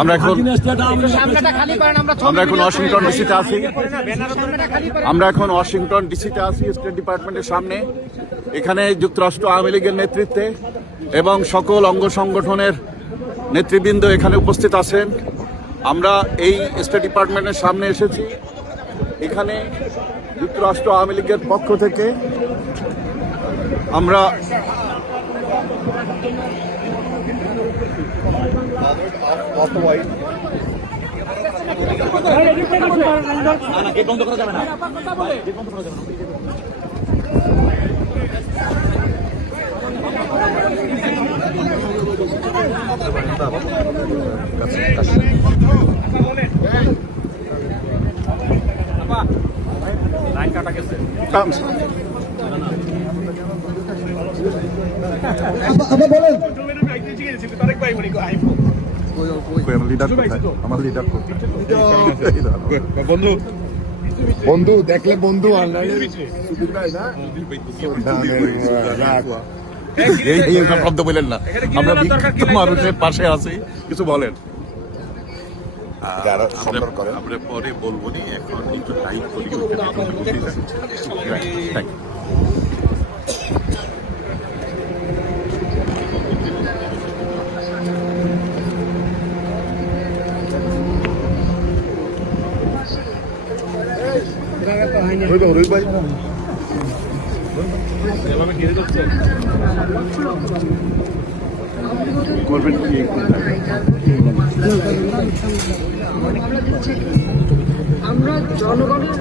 আমরা এখন ওয়াশিংটন ডিসিতে আছি। আমরা এখন ওয়াশিংটন ডিসিতে আছি, স্টেট ডিপার্টমেন্টের সামনে। এখানে যুক্তরাষ্ট্র আওয়ামী লীগের নেতৃত্বে এবং সকল অঙ্গ সংগঠনের নেতৃবৃন্দ এখানে উপস্থিত আছেন। আমরা এই স্টেট ডিপার্টমেন্টের সামনে এসেছি। এখানে যুক্তরাষ্ট্র আওয়ামী লীগের পক্ষ থেকে আমরা বন্ধু দেখলে বন্ধু শব্দ বলেন না, আমরা বিক্ষিপ্ত মানুষের পাশে আছি, কিছু বলেন। আমরা পরে বলবো নি, এখন একটু টাইপ করি। করবেন কি আমরা জনগণের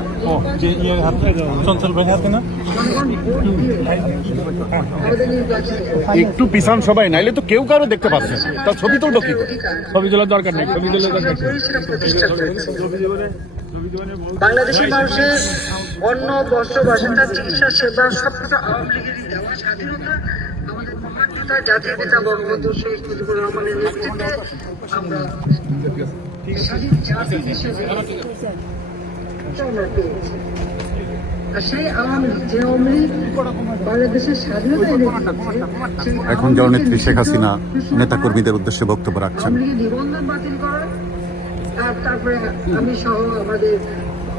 একটু পিছান সবাই, নাইলে তো কেউ কারো দেখতে পাচ্ছে না। তার ছবি তুলবো কি করে? ছবি তোলার দরকার নেই, ছবি তোলার দরকার নেই। বাংলাদেশের মানুষের অন্ন, বস্ত্র, বাসস্থান, চিকিৎসা সেবা সবকিছু আওয়ামী লীগেরই দেওয়া স্বাধীনতা। আমাদের মহান নেতা জাতির পিতা বঙ্গবন্ধু শেখ মুজিবুর রহমানের নেতৃত্বে আমরা স্বাধীন জাতি হিসেবে পেয়েছি। আর সেই আওয়ামী লীগ, যে আওয়ামী লীগ বাংলাদেশের স্বাধীনতা এখন জননেত্রী শেখ হাসিনা নেতাকর্মীদের উদ্দেশ্যে বক্তব্য রাখছেন। আওয়ামী লীগের নিবন্ধন বাতিল করা, আর তারপরে আমি সহ আমাদের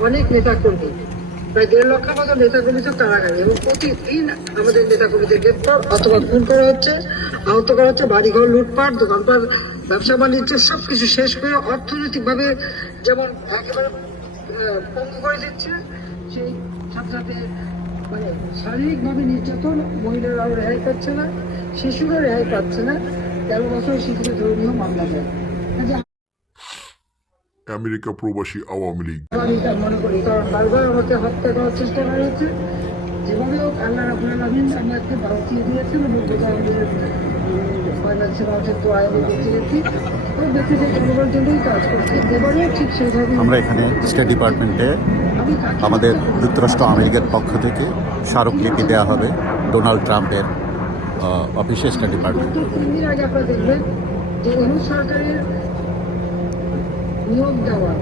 অনেক নেতাকর্মী, প্রায় 1.5 লক্ষের মতো নেতাকর্মী তো কারাগারে, এবং প্রতিদিন আমাদের নেতাকর্মীদের গ্রেপ্তার অথবা খুন করা হচ্ছে, আহত করা হচ্ছে, বাড়িঘর লুটপাট, দোকানপাট, ব্যবসা বাণিজ্য সবকিছু শেষ করে অর্থনৈতিকভাবে যেমন একেবারে পঙ্গু করে দিচ্ছে, সেই সাথে সাথে মানে শারীরিকভাবে নির্যাতন, মহিলারাও রেহাই পাচ্ছে না, শিশুরা রেহাই পাচ্ছে না। 13 বছর শিশুদের ধর্মীয় মামলা দেয়। আমেরিকা প্রবাসী আওয়ামী লীগ মনে করি, কারণ বারবার আমাকে হত্যা করার চেষ্টা করা হয়েছে। যেভাবে হোক আল্লাহ রাব্বুল আলামিন আমাকে বাঁচিয়ে দিয়েছেন এবং আমাদের ফাইন্যান্সিয়াল আমাদের তো আইনে বেঁচেছি এবং বেঁচে যে জনগণের জন্যই কাজ করছি। এবারেও ঠিক সেইভাবে আমরা এখানে স্টেট ডিপার্টমেন্টে আমাদের যুক্তরাষ্ট্র আওয়ামী লীগের পক্ষ থেকে স্মারকলিপি দেওয়া হবে ডোনাল্ড ট্রাম্পের অফিসে, স্টেট ডিপার্টমেন্ট। 3 দিন আগে আপনারা দেখবেন যে ইউনুস সরকারের নিয়োগ দেওয়া